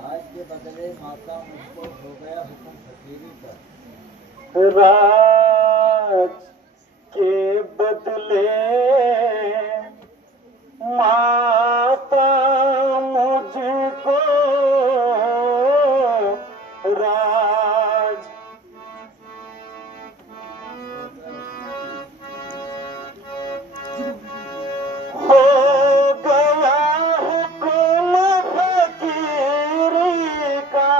राज के बदले माता मुझको हो गया हुक्म फकीरी का। राज के बदले माता मुझको राज हो गया हुक्म फकीरी का,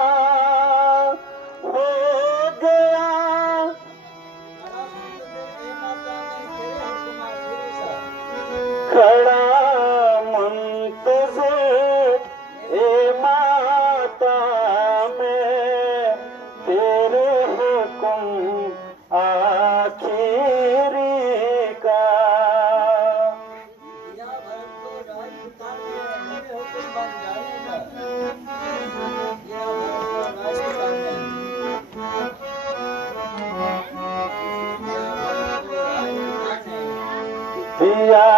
हो गया खड़ा मुंतज़िर ए माता में तेरे हुक्म आखिरी का। दिया भरत को राजपिता ने मेरे हुक्म बन जाने का। दिया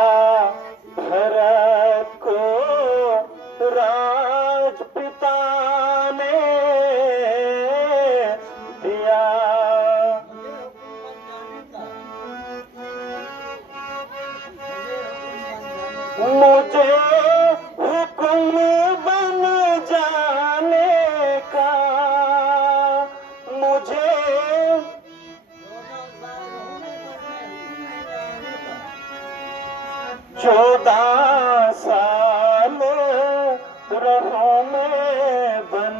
भरत को राजपिता ने दिया भरत को राजपिता ने दिया, मुझे हुक्म बन जाने का। मुझे हुक्म बन जाने का, मुझे 14 साल रहूं मैं वन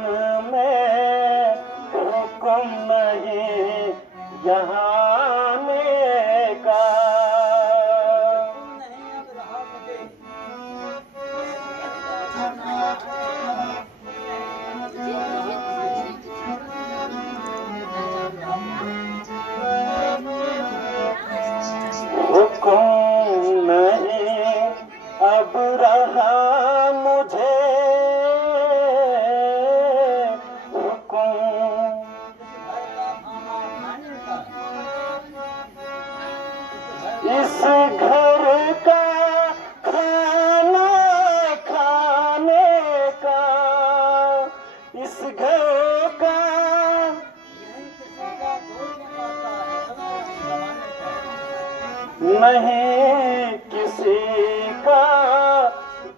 में, हुक्म नहीं यहाँ आने का। नहीं अब रहा मुझे हुक्म नहीं अब रहा मुझे, हुक्म इस घर का खाना खाने का, इस घर का नहीं किसी का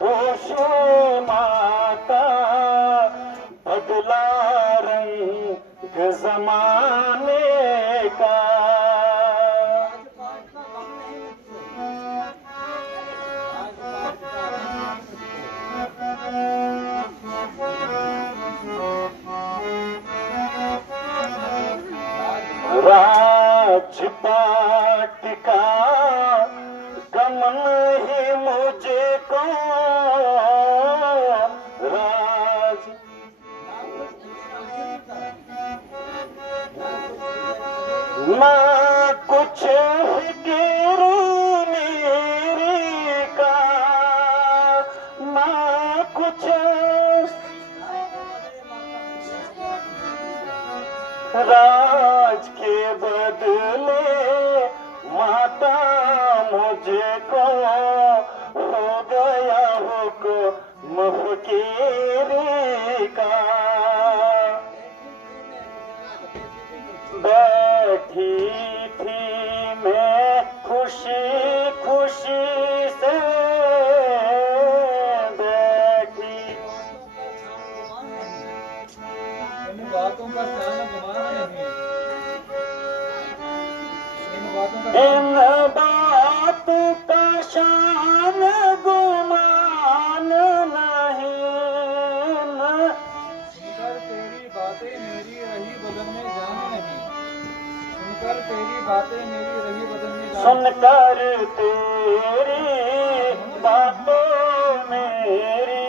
दोष माता, बदला रंग जमाने का। राजपाट का गमन ही मुझको राज, माँ कुछ फिक्र मेरी का, माँ कुछ राज के बदले माता मुझको हो गया हुक्म फकीरी का। बैठी थी मैं खुशी खुशी से बैठी, इन बातों का शान गुमान नहीं, इन बातों का इन बात का शान गुमान नहीं, सुनकर तेरी बातें मेरी रही बदन में जान नहीं, सुनकर तेरी बातें मेरी रही बदन में जान। सुनकर तेरी बातों मेरी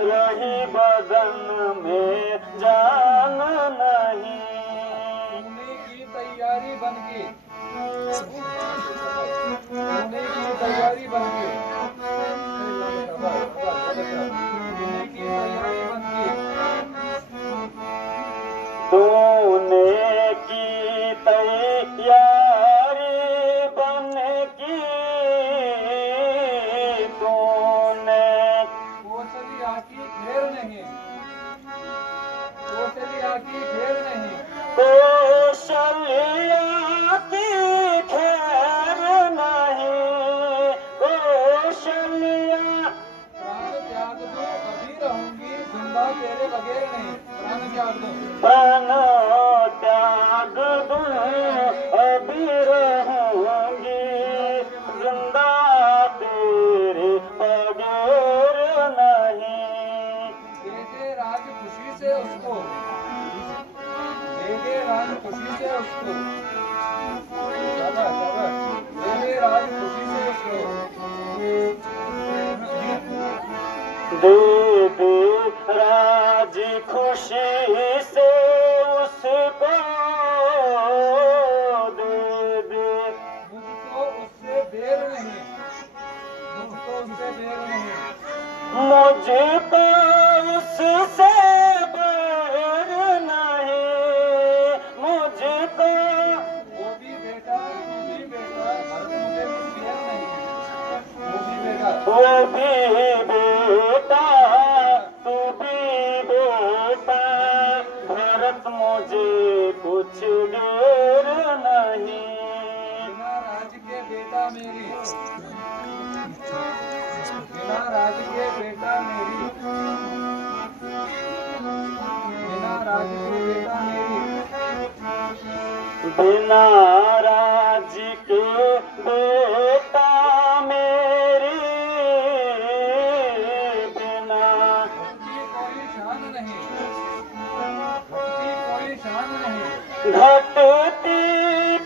रही बदन में जान नहीं। सोने की तैयारी बन के, सोने की तैयारी बन के, सोने की तैयारी बन के, तूने की तैयारी बन की, तूने कोसली आकी घेर नहीं, तेरे बगैर नहीं, प्राण त्याग दूं। प्राण त्याग दूं अभी रहूंगी जिंदा तेरे बगैर नहीं। दे दे राज खुशी से उसको, दे दे राज खुशी से उसको, शाबाश शाबाश, दे दे राज खुशी से उसको, दे दे राज खुशी से उसको, दे दे मुझको उससे बैर नहीं, मुझको उससे बैर नहीं, मुझको उससे बैर नहीं, मुझको वो भी बेटा तू भी बेटा, भरत मुझे बैर नहीं, वो भी बेटा वो भी बेटा तू भी बेटा, भरत मुझे कुछ देर नहीं। बिना राज के बेटा मेरी, बिना राज के बेटा मेरी, बिना राज के बेटा मेरी, बिना राज के बेटा मेरी, बिना उसकी कोई शान नहीं, उसकी कोई शान नहीं, घटती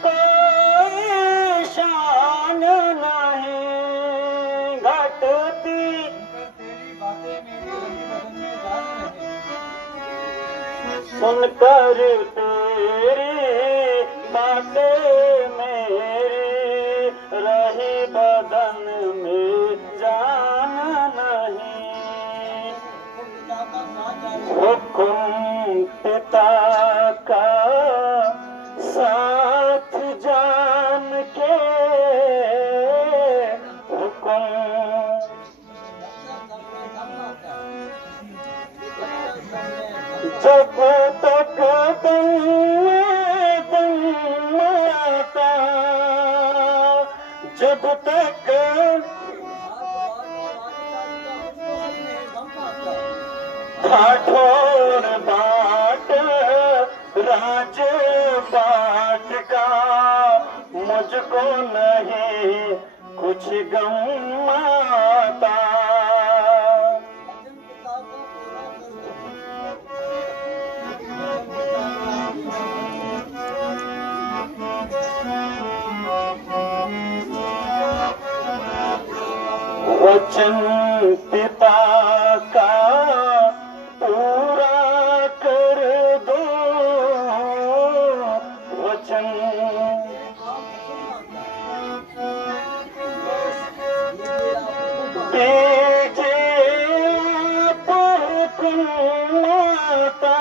कोई शान नहीं, घटती सुनकर तेरी बातें मेरी रही बदन में जान नहीं, सुनकर तेरी बातें मेरी रही बदन में जान नहीं। हुक्म पिता का साथ जान के, हुक्म जब तक दम आता, जब तक ठाठोर बाट राज बाट का, मुझको नहीं कुछ गम आता। वचन पिता का पूरा कर दो, वचन दीजिए हुक्म माता,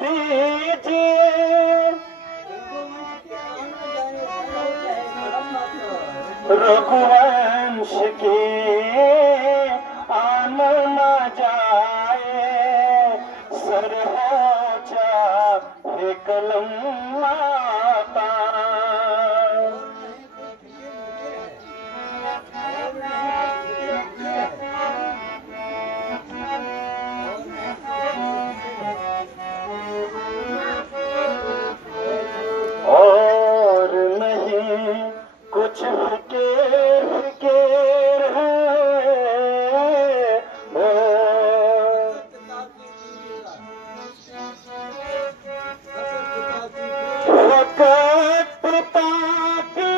दीजिए रघुवंश की आन न जाए, सर हो चाहे कलम माता। और नहीं कुछ फिकेर फिकेर है, फकत पिता की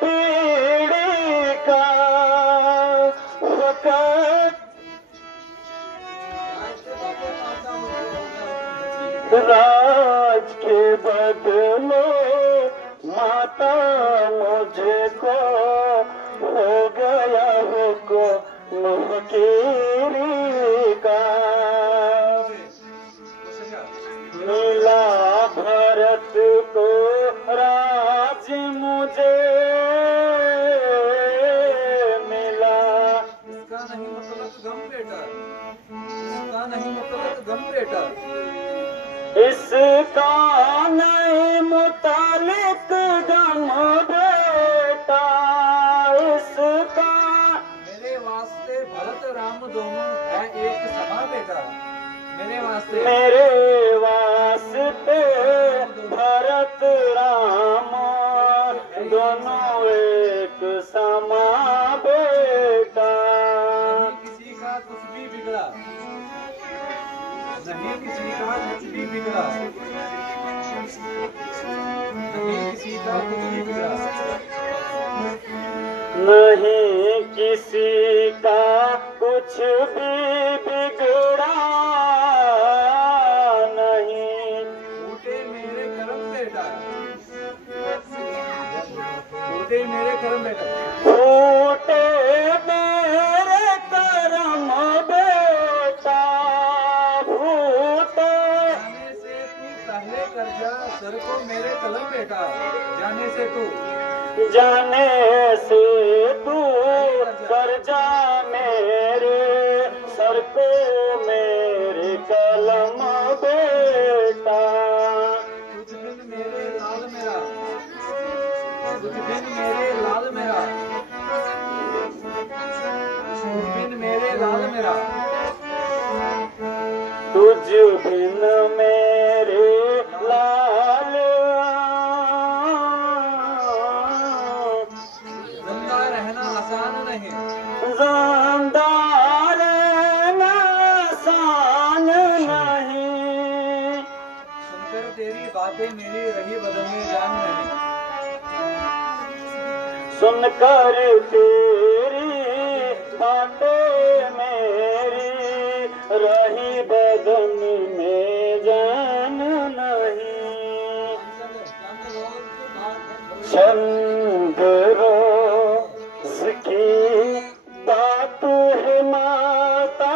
पीढ़ी का, फकत राज के बदले माता मुझको हो गया हुक्म फकीरी का। मिला भरत को राज मुझे मिला, इसका नहीं मतलब गम बेटा, इसका नहीं मतलब गम बेटा, इसका नहीं मुतालिक गम बेटा, इसका मेरे वास्ते भरत भरत राम दोनों है एक समा बेटा मेरे वास्ते मेरे वास्ते भरत राम दोनों एक समा बेटा। नहीं किसी का कुछ भी बिगड़ा नहीं किसी का कुछ भी बिगड़ा नहीं किसी का कुछ भी बिगड़ा नहीं किसी का कुछ भी बिगड़ा नहीं। टूटे मेरे कर्म बेटा टूटे मेरे कर्म बेटा फूटे मेरे कर्म बेटा फूटे। जाने से तू पहले कर जा सर को मेरे कलम बेटा जाने से तू जाने से तू कर जा मेरे सर को मेरे कलम बेटा। तुझ बिन मेरे लाल मेरा तुझ बिन मेरे लाल मेरा तुझ बिन मेरे लाल मेरा तुझ बिन मेरे लाल जिंदा रहना आसान नहीं जिंदा रहना आसान नहीं। सुनकर तेरी बातें मेरी रही बदलने जान नहीं सुनकर तेरी बातें मेरी रही बदन में जान नहीं। चंद्र रोज की बात है माता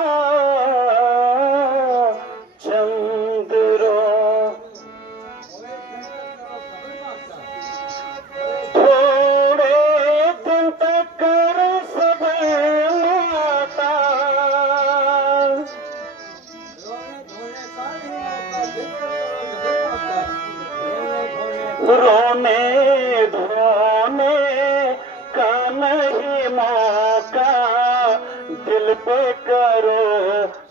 चंद्र रोज थोड़े दिन तक सब माता रोने धोने का नहीं मौका दिल पे करो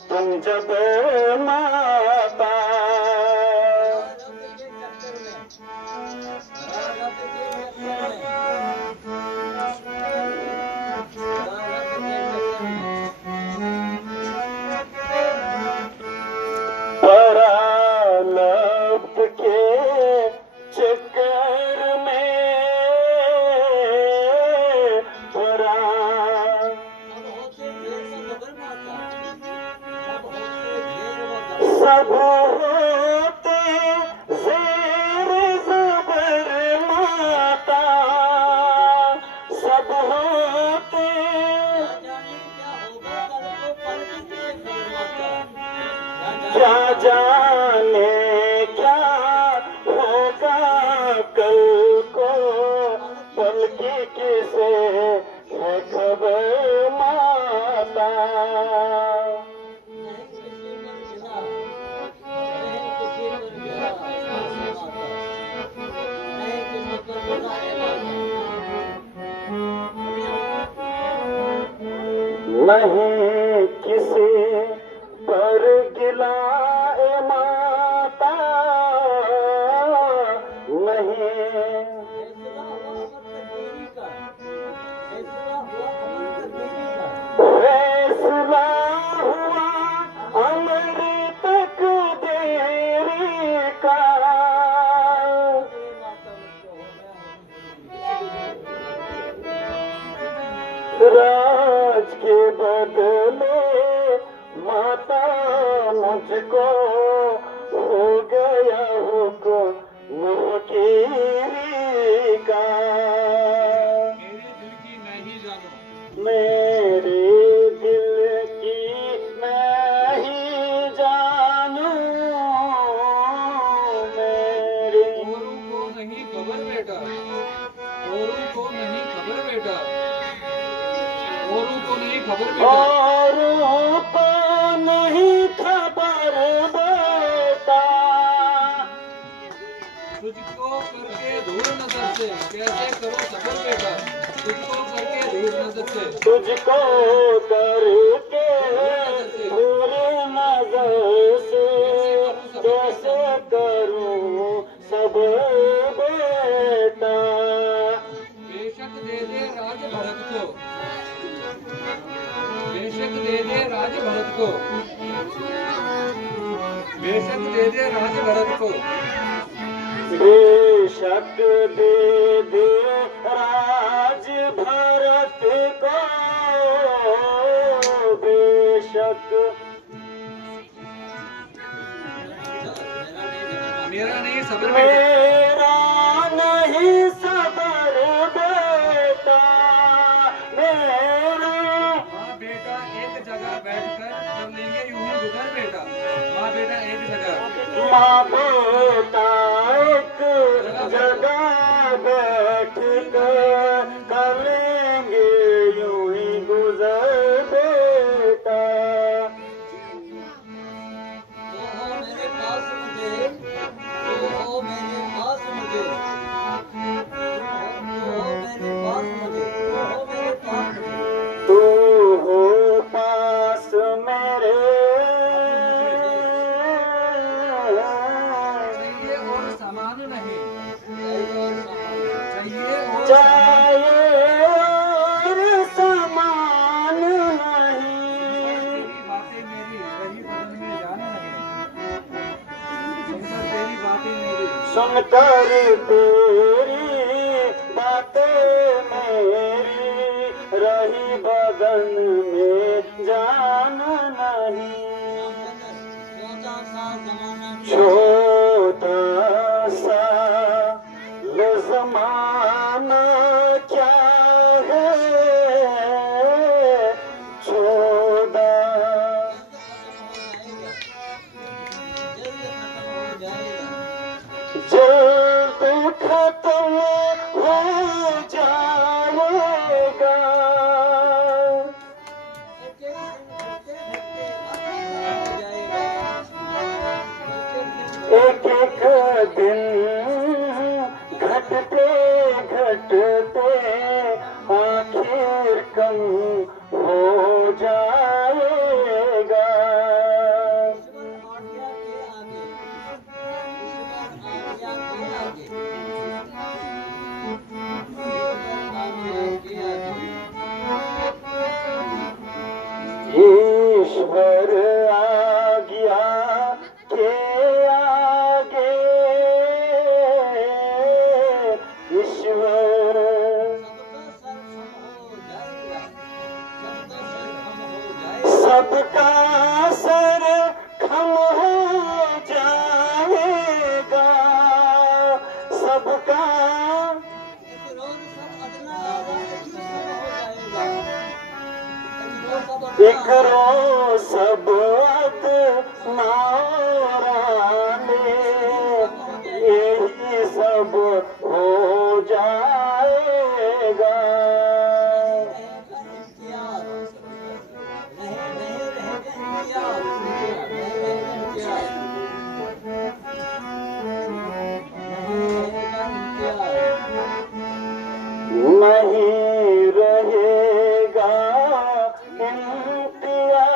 तुम जब माता। परालब्ध के चक्कर में परा सब होते ज़ेर ज़बर माता सब होते क्या जाने क्या होगा कल को पलकी किसे है खबर माता। नहीं किसी पर गिला ए माता नहीं फैसला हुआ अमर तक देरी का। राज के बदले माता मुझको हो गया हुक्म फकीरी का। मेरे दिल की मैं ही जानूं मेरे दिल की मैं ही जानूं मेरे औरों को नहीं खबर बेटा औरों को नहीं खबर बेटा औरों को नहीं खबर बेटा औरों को नहीं खबर बेटा। तुझको करके दूर नजर से कैसे करो सबर बेटा तुझको करके दूर नजर से तुझको कर को, बेशक दे दे राज भरत को, बेशक दे दे राज भरत को, बेशक मेरा नहीं सबर बेटा, मेरा नहीं सबर बेटा, मेरा माँ बेटा एक जगह बैठकर कर लेंगे यूं ही गुजर बेटा, माँ बेटा एक जगह, माँ बेटा एक जगह बैठ कर करेंगे यूं ही गुजर बेटा। मेरे पास मुझे, तो हो मेरे पास मुझे, तो हो मेरे पास मुझे, तो हो मेरे पास मुझे, तू हो पास मेरे, चाहिए और सामान नहीं, चाहिए और सामान, चाहिए और चाहिए और समान नहीं, तेरी बातें मेरी रही बदन में जाने लगे, सुनकर तेरी बातें मेरी, सुनकर तेरी बातें मेरी रही बदन में जान नहीं। छोटा सा जमाना छोटा सा ये ज़माना क्या है, छोटा जल्द खत्म हो जाएगा, एक एक दिन घटते घटते आखिर कम हो जाएगा। ईश्वर आज्ञा के आगे, ईश्वर सबका सर खम हो जाएगा, सबका एक रोज सब अदनाराने, यही सब हो जाएगा। नहीं रहेगा इम्तियाज,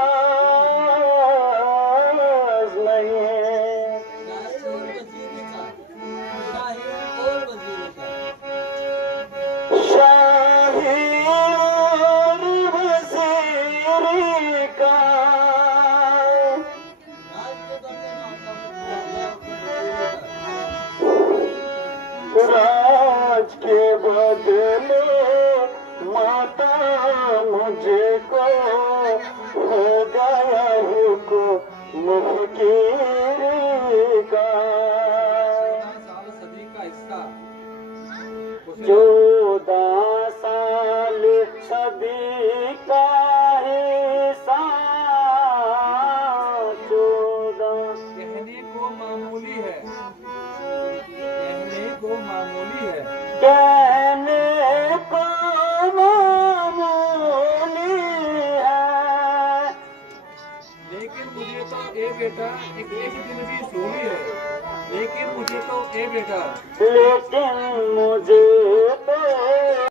नहीं शाही और वज़ीरी का, राज के बदले माता मुझको हो गया हुक्म फकीरी का। 14 साल सदी का हिस्सा, 14 साल सदी का हिस्सा, 14 कहने को मामूली है, कहने को मामूली है, कहने को मामूली है, लेकिन मुझे तो ए बेटा एक एक दिन भी सोनी है, लेकिन मुझे तो ए बेटा लेकिन मुझे